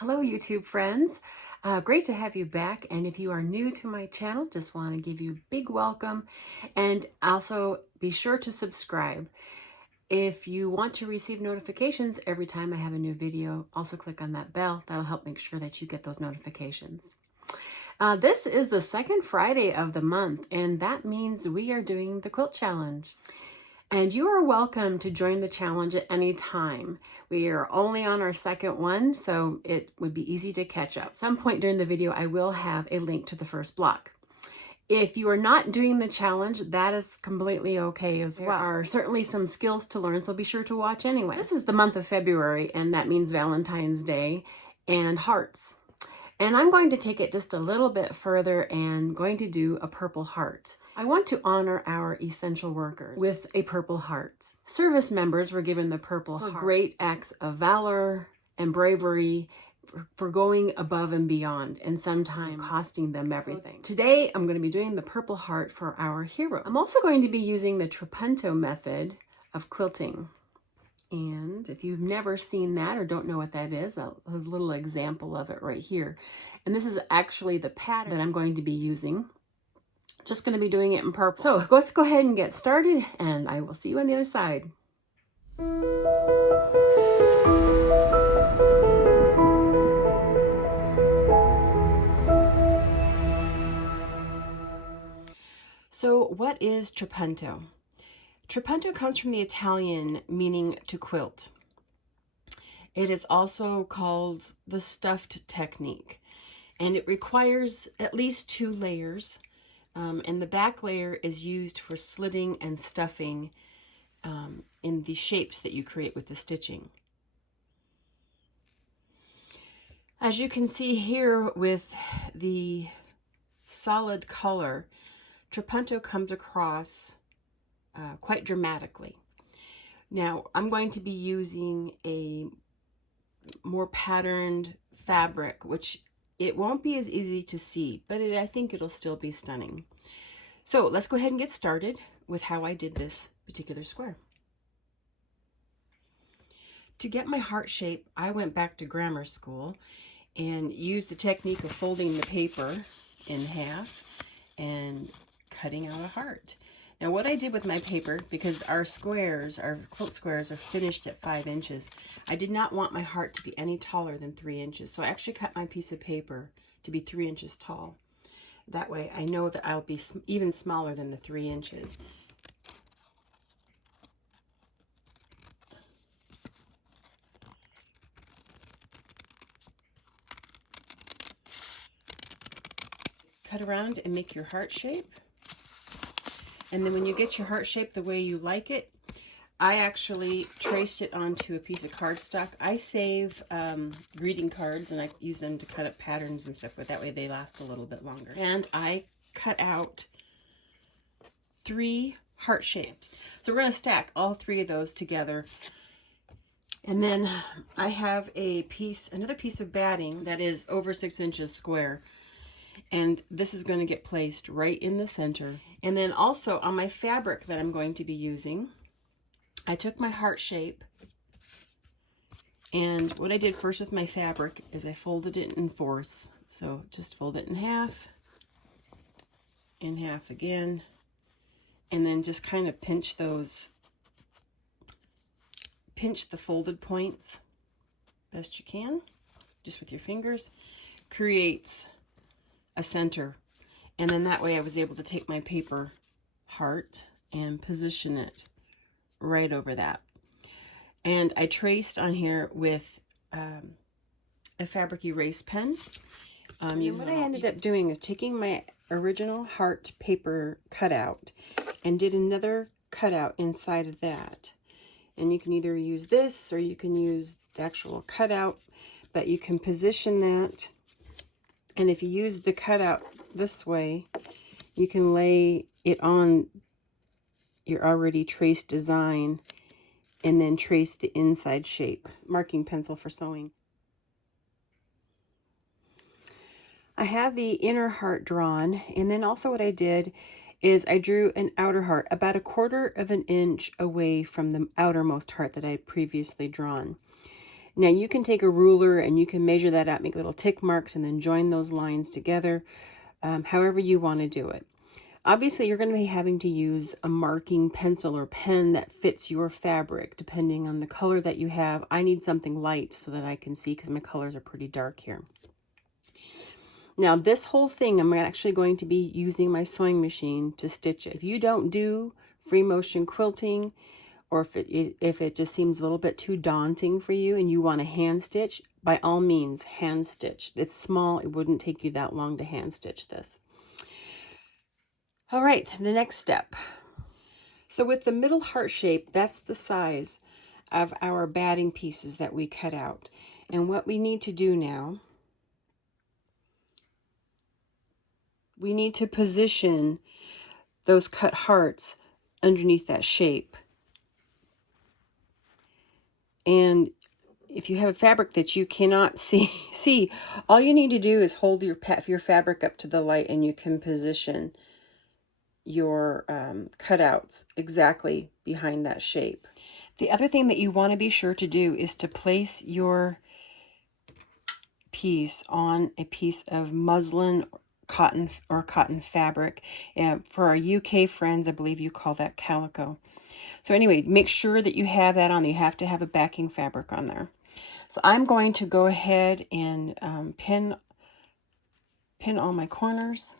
Hello, YouTube friends. Great to have you back. And if you are new to my channel, just want to give you a big welcome. And also be sure to subscribe. If you want to receive notifications every time I have a new video, also click on that bell. That'll help make sure that you get those notifications. This is the second Friday of the month, and that means we are doing the quilt challenge. And you are welcome to join the challenge at any time. We are only on our second one, so it would be easy to catch up. At some point during the video, I will have a link to the first block. If you are not doing the challenge, that is completely okay as well. There are certainly some skills to learn, so be sure to watch anyway. This is the month of February, and that means Valentine's Day and hearts. And I'm going to take it just a little bit further and going to do a purple heart. I want to honor our essential workers with a purple heart. Service members were given the purple heart for great acts of valor and bravery, for going above and beyond, and sometimes costing them everything. Today, I'm going to be doing the purple heart for our heroes. I'm also going to be using the trapunto method of quilting. And if you've never seen that or don't know what that is, a little example of it right here. And this is actually the pattern that I'm going to be using. Just going to be doing it in purple. So let's go ahead and get started, and I will see you on the other side. So what is trapunto? Trapunto comes from the Italian meaning to quilt. It is also called the stuffed technique, and it requires at least 2 layers, and the back layer is used for slitting and stuffing in the shapes that you create with the stitching. As you can see here with the solid color, trapunto comes across quite dramatically. Now, I'm going to be using a more patterned fabric, which it won't be as easy to see, but I think it'll still be stunning. So let's go ahead and get started with how I did this particular square. To get my heart shape, I went back to grammar school and used the technique of folding the paper in half and cutting out a heart. Now what I did with my paper, because our quilt squares are finished at 5 inches, I did not want my heart to be any taller than 3 inches. So I actually cut my piece of paper to be 3 inches tall. That way I know that I'll be even smaller than the 3 inches. Cut around and make your heart shape. And then when you get your heart shape the way you like it, I actually traced it onto a piece of cardstock. I save greeting cards and I use them to cut up patterns and stuff, but that way they last a little bit longer. And I cut out 3 heart shapes. So we're going to stack all 3 of those together. And then I have another piece of batting that is over 6 inches square. And this is going to get placed right in the center. And then also on my fabric that I'm going to be using, I took my heart shape, and what I did first with my fabric is I folded it in 4ths. So just fold it in half again, and then just kind of pinch the folded points best you can, just with your fingers. Creates a center, and then that way I was able to take my paper heart and position it right over that. And I traced on here with a fabric erase pen. What I ended up doing is taking my original heart paper cutout and did another cutout inside of that. And you can either use this or you can use the actual cutout, but you can position that. And if you use the cutout this way, you can lay it on your already traced design and then trace the inside shape. Marking pencil for sewing. I have the inner heart drawn, and then also what I did is I drew an outer heart about 1/4 of an inch away from the outermost heart that I had previously drawn. Now you can take a ruler and you can measure that out, make little tick marks, and then join those lines together, however you want to do it. Obviously, you're going to be having to use a marking pencil or pen that fits your fabric, depending on the color that you have. I need something light so that I can see because my colors are pretty dark here. Now, this whole thing, I'm actually going to be using my sewing machine to stitch it. If you don't do free motion quilting, or if it just seems a little bit too daunting for you and you want to hand stitch, by all means, hand stitch. It's small. It wouldn't take you that long to hand stitch this. All right, the next step. So with the middle heart shape, that's the size of our batting pieces that we cut out. And what we need to do now, we need to position those cut hearts underneath that shape. And if you have a fabric that you cannot see, all you need to do is hold your fabric up to the light and you can position your cutouts exactly behind that shape. The other thing that you want to be sure to do is to place your piece on a piece of muslin, cotton, or cotton fabric. For our UK friends, I believe you call that calico. So anyway, make sure that you have that on. You have to have a backing fabric on there. So I'm going to go ahead and pin all my corners.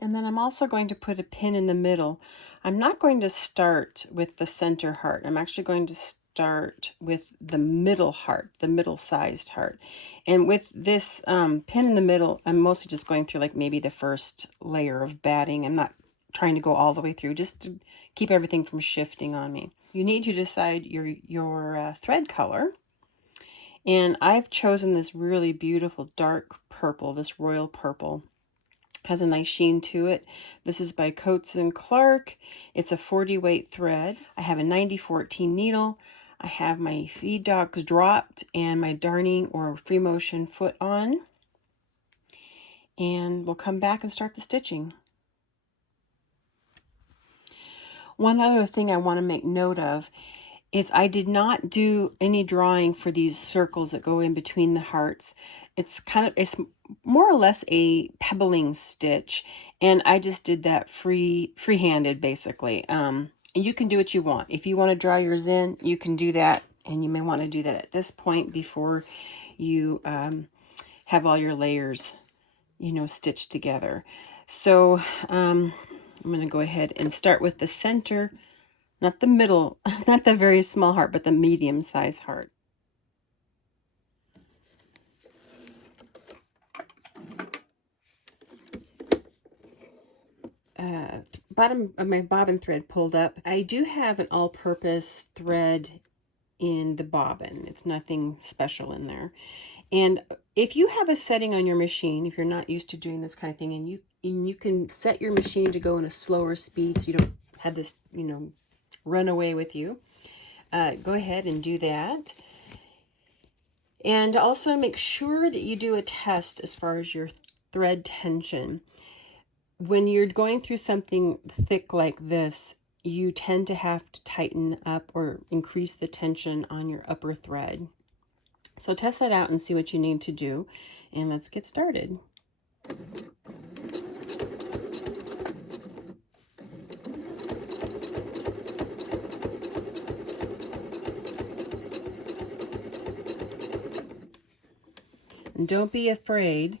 And then I'm also going to put a pin in the middle. I'm not going to start with the center heart. I'm actually going to start with the middle heart, the middle-sized heart. And with this pin in the middle, I'm mostly just going through like maybe the first layer of batting. I'm not trying to go all the way through, just to keep everything from shifting on me. You need to decide your thread color. And I've chosen this really beautiful dark purple, this royal purple. Has a nice sheen to it. This is by Coates & Clark. It's a 40 weight thread. I have a 90-14 needle. I have my feed dogs dropped and my darning or free motion foot on. And we'll come back and start the stitching. One other thing I want to make note of is I did not do any drawing for these circles that go in between the hearts. It's more or less a pebbling stitch, and I just did that free-handed basically. And you can do what you want. If you want to draw yours in, you can do that, and you may want to do that at this point before you have all your layers, stitched together. So I'm going to go ahead and start with the center. Not the middle, not the very small heart, but the medium-sized heart. Bottom of my bobbin thread pulled up. I do have an all-purpose thread in the bobbin. It's nothing special in there. And if you have a setting on your machine, if you're not used to doing this kind of thing, and you can set your machine to go in a slower speed so you don't have this, run away with you, go ahead and do that. And also make sure that you do a test as far as your thread tension. When you're going through something thick like this, you tend to have to tighten up or increase the tension on your upper thread. So test that out and see what you need to do, and let's get started. And don't be afraid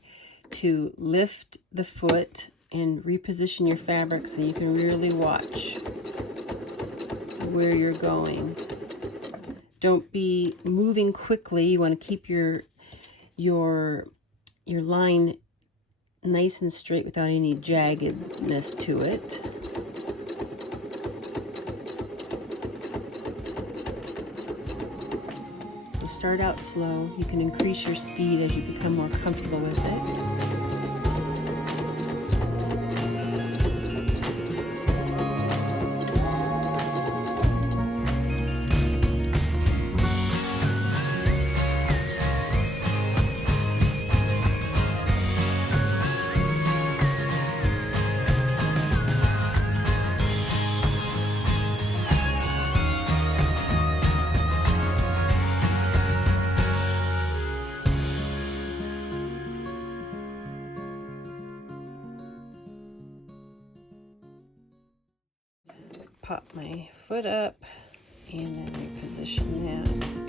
to lift the foot and reposition your fabric so you can really watch where you're going. Don't be moving quickly. You want to keep your line nice and straight without any jaggedness to it. So start out slow. You can increase your speed as you become more comfortable with it. pop my foot up and then reposition that.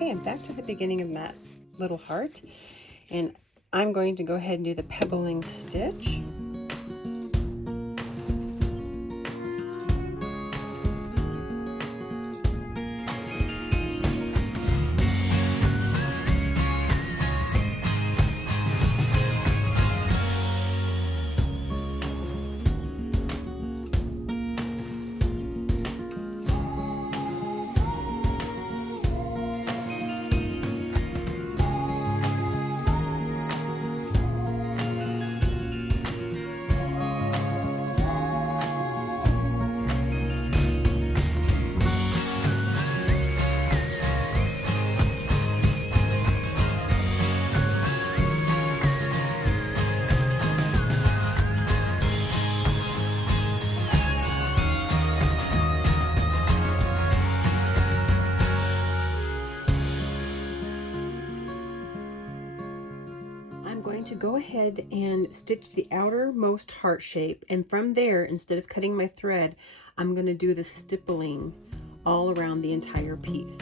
Okay, I'm back to the beginning of that little heart, and I'm going to go ahead and do the pebbling stitch. I'm going to go ahead and stitch the outermost heart shape, and from there, instead of cutting my thread, I'm going to do the stippling all around the entire piece.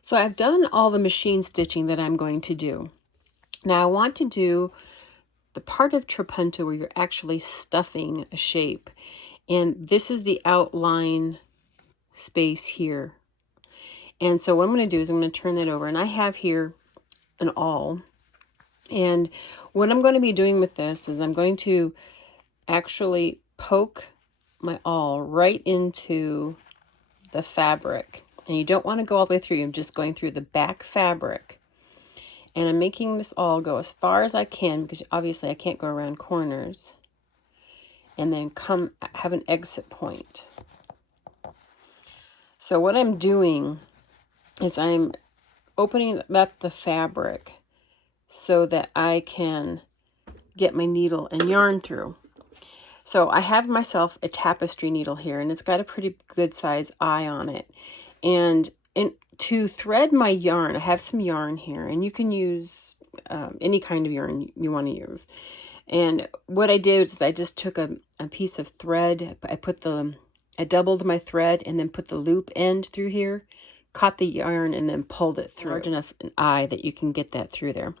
So I've done all the machine stitching that I'm going to do. Now I want to do the part of trapunto where you're actually stuffing a shape. And this is the outline space here. And so what I'm going to do is I'm going to turn that over. And I have here an awl. And what I'm going to be doing with this is I'm going to actually poke my awl right into the fabric. And you don't want to go all the way through. I'm just going through the back fabric. And I'm making this awl go as far as I can, because obviously I can't go around corners. And then have an exit point. So what I'm doing is I'm opening up the fabric so that I can get my needle and yarn through. So I have myself a tapestry needle here, and it's got a pretty good size eye on it. And to thread my yarn, I have some yarn here, and you can use any kind of yarn you want to use. And what I did is I just took a piece of thread. I doubled my thread and then put the loop end through here, caught the yarn, and then pulled it through. Large enough an eye that you can get that through there.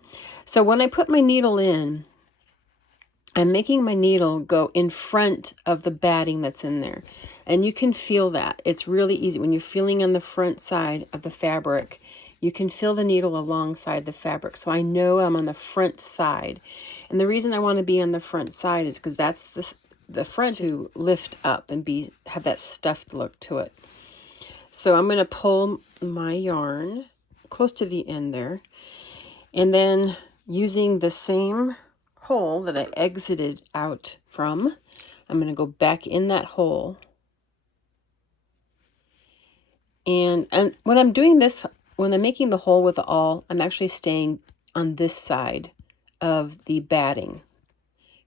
So when I put my needle in, I'm making my needle go in front of the batting that's in there. And you can feel that. It's really easy. When you're feeling on the front side of the fabric, you can feel the needle alongside the fabric. So I know I'm on the front side. And the reason I want to be on the front side is because that's the front to lift up and have that stuffed look to it. So I'm going to pull my yarn close to the end there. And then using the same hole that I exited out from, I'm going to go back in that hole. And when I'm doing this, when I'm making the hole with the awl, I'm actually staying on this side of the batting,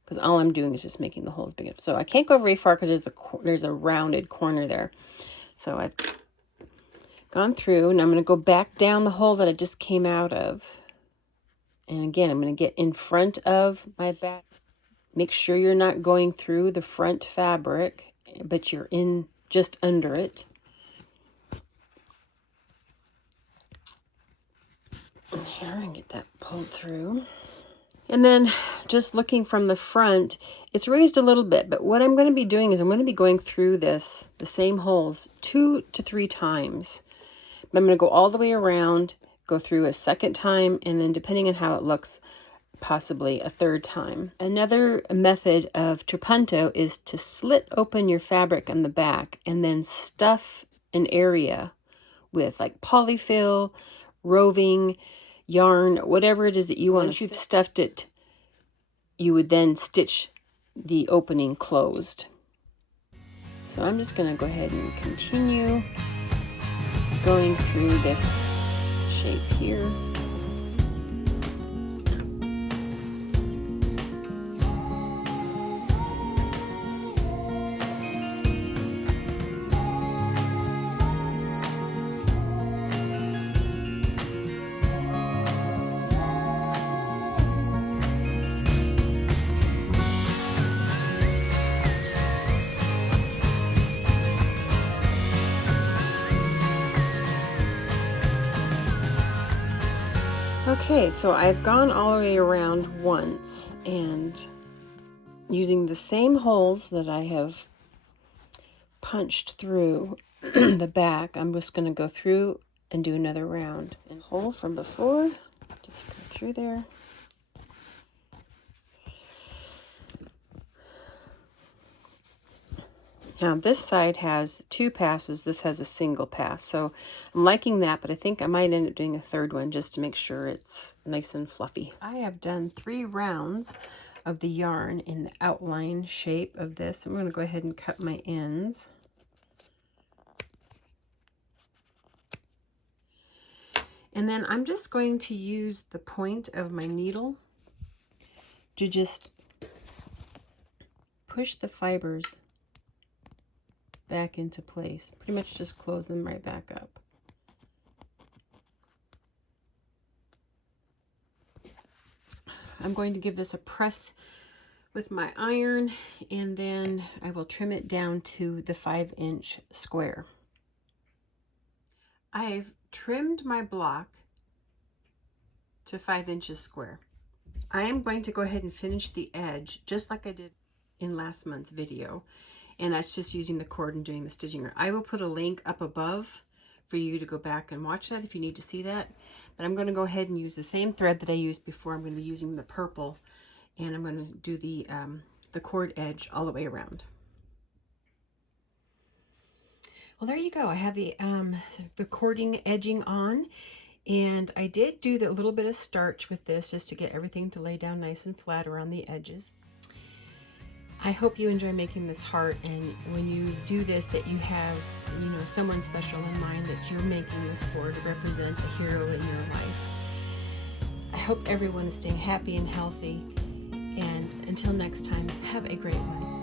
because all I'm doing is just making the holes big enough. So I can't go very far because there's a rounded corner there. So I've gone through, and I'm going to go back down the hole that I just came out of. And again, I'm going to get in front of my bat. Make sure you're not going through the front fabric, but you're in just under it. And here, and get that pulled through. And then just looking from the front, it's raised a little bit, but what I'm going to be doing is I'm going to be going through the same holes 2 to 3 times. But I'm going to go all the way around, go through a second time, and then depending on how it looks, possibly a third time. Another method of trapunto is to slit open your fabric on the back and then stuff an area with like polyfill, roving, yarn, whatever it is that you want. Once you've stuffed it, you would then stitch the opening closed. So I'm just going to go ahead and continue going through this shape here. Okay, so I've gone all the way around once, and using the same holes that I have punched through the back, I'm just going to go through and do another round. And hole from before, just go through there. Now this side has 2 passes, this has a single pass, so I'm liking that, but I think I might end up doing a third one just to make sure it's nice and fluffy. I have done 3 rounds of the yarn in the outline shape of this. I'm going to go ahead and cut my ends. And then I'm just going to use the point of my needle to just push the fibers back into place. Pretty much just close them right back up. I'm going to give this a press with my iron, and then I will trim it down to the 5-inch square. I've trimmed my block to 5 inches square. I am going to go ahead and finish the edge just like I did in last month's video, and that's just using the cord and doing the stitching. I will put a link up above for you to go back and watch that if you need to see that. But I'm going to go ahead and use the same thread that I used before. I'm going to be using the purple, and I'm going to do the cord edge all the way around. Well, there you go. I have the cording edging on, and I did do a little bit of starch with this just to get everything to lay down nice and flat around the edges. I hope you enjoy making this heart, and when you do this, that you have, you know, someone special in mind that you're making this for, to represent a hero in your life. I hope everyone is staying happy and healthy, and until next time, have a great one.